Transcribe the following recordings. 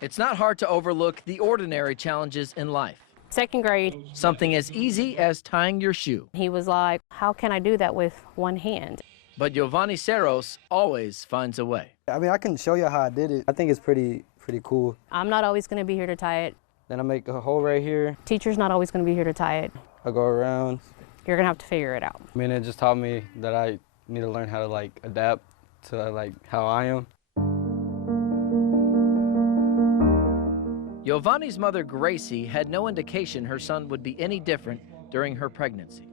It's not hard to overlook the ordinary challenges in life. Second grade. Something as easy as tying your shoe. He was like, how can I do that with one hand? But Yovanni Cerros always finds a way. I mean, I can show you how I did it. I think it's pretty cool. I'm not always going to be here to tie it. Then I make a hole right here. Teacher's not always going to be here to tie it. I go around. You're going to have to figure it out. I mean, it just taught me that I need to learn how to adapt to how I am. Yovanni's mother, Gracie, had no indication her son would be any different during her pregnancy.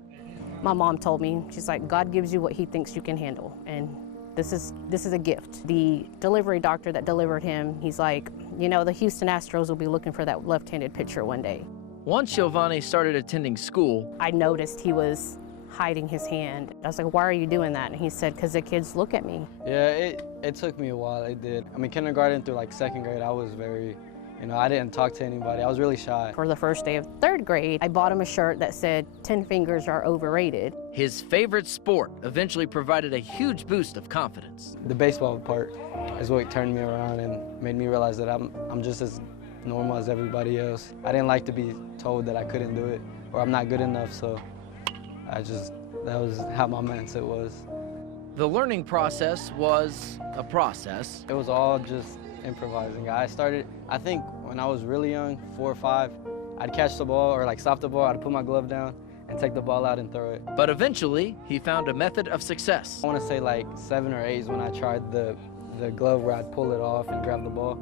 My mom told me, she's like, God gives you what he thinks you can handle, and this is a gift. The delivery doctor that delivered him, he's like, you know, the Houston Astros will be looking for that left-handed pitcher one day. Once Yovanni started attending school, I noticed he was hiding his hand. I was like, why are you doing that? And he said, because the kids look at me. Yeah, it took me a while, it did. I mean, kindergarten through second grade, I was very, I didn't talk to anybody. I was really shy. For the first day of third grade, I bought him a shirt that said, 10 fingers are overrated. His favorite sport eventually provided a huge boost of confidence. The baseball part is what turned me around and made me realize that I'm just as normal as everybody else. I didn't like to be told that I couldn't do it or I'm not good enough, so that was how my mindset was. The learning process was a process. It was all just improvising. I think when I was really young, 4 or 5, I'd catch the ball or stop the ball, I'd put my glove down and take the ball out and throw it. But eventually, he found a method of success. I want to say 7 or 8 is when I tried the glove where I'd pull it off and grab the ball.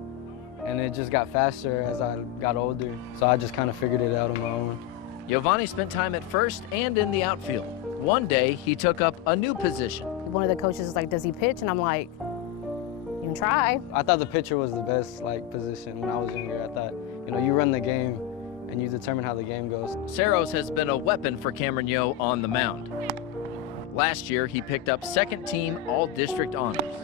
And it just got faster as I got older, so I just kind of figured it out on my own. Yovanni spent time at first and in the outfield. One day, he took up a new position. One of the coaches was like, does he pitch? And I'm like, you can try. I thought the pitcher was the best position when I was younger. I thought, you run the game and you determine how the game goes. Cerros has been a weapon for Cameron Yo on the mound. Last year, he picked up second-team All-District honors.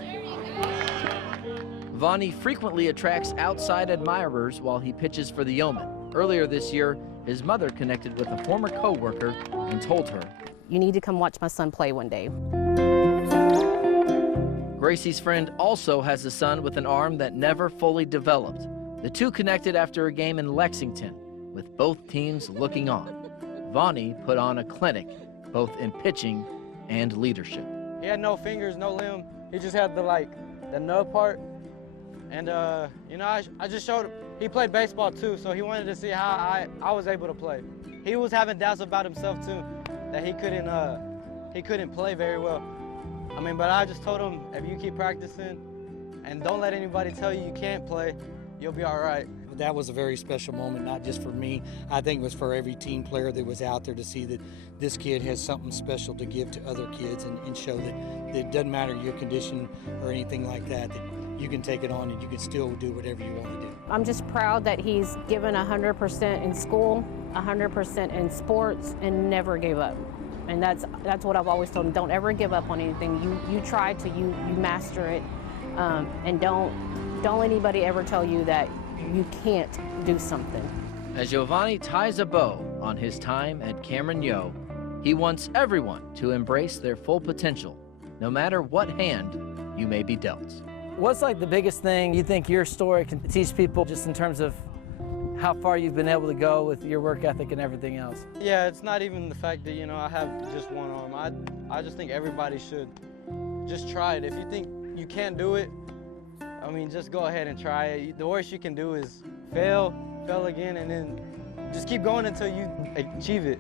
Yovanni frequently attracts outside admirers while he pitches for the Yeoman. Earlier this year, his mother connected with a former co-worker and told her, you need to come watch my son play one day. Gracie's friend also has a son with an arm that never fully developed. The two connected after a game in Lexington, with both teams looking on. Yovanni put on a clinic, both in pitching and leadership. He had no fingers, no limb. He just had the nub part. And, I just showed him. He played baseball too, so he wanted to see how I was able to play. He was having doubts about himself too, that he couldn't play very well. But I just told him, if you keep practicing and don't let anybody tell you can't play, you'll be all right. That was a very special moment, not just for me. I think it was for every team player that was out there to see that this kid has something special to give to other kids and show that it doesn't matter your condition or anything like that, that you can take it on and you can still do whatever you want to do. I'm just proud that he's given 100% in school, 100% in sports, and never gave up. And that's what I've always told him. Don't ever give up on anything. You try till you master it, and don't let anybody ever tell you that you can't do something. As Yovanni ties a bow on his time at Cameron Yo, he wants everyone to embrace their full potential, no matter what hand you may be dealt. What's the biggest thing you think your story can teach people just in terms of how far you've been able to go with your work ethic and everything else? Yeah, it's not even the fact that, I have just one arm. I just think everybody should just try it. If you think you can't do it, just go ahead and try it. The worst you can do is fail again, and then just keep going until you achieve it.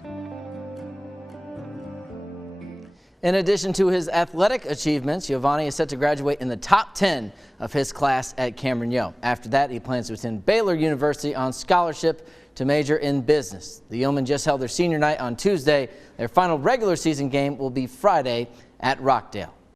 In addition to his athletic achievements, Yovanni is set to graduate in the top 10 of his class at Cameron Yo. After that, he plans to attend Baylor University on scholarship to major in business. The Yeomen just held their senior night on Tuesday. Their final regular season game will be Friday at Rockdale.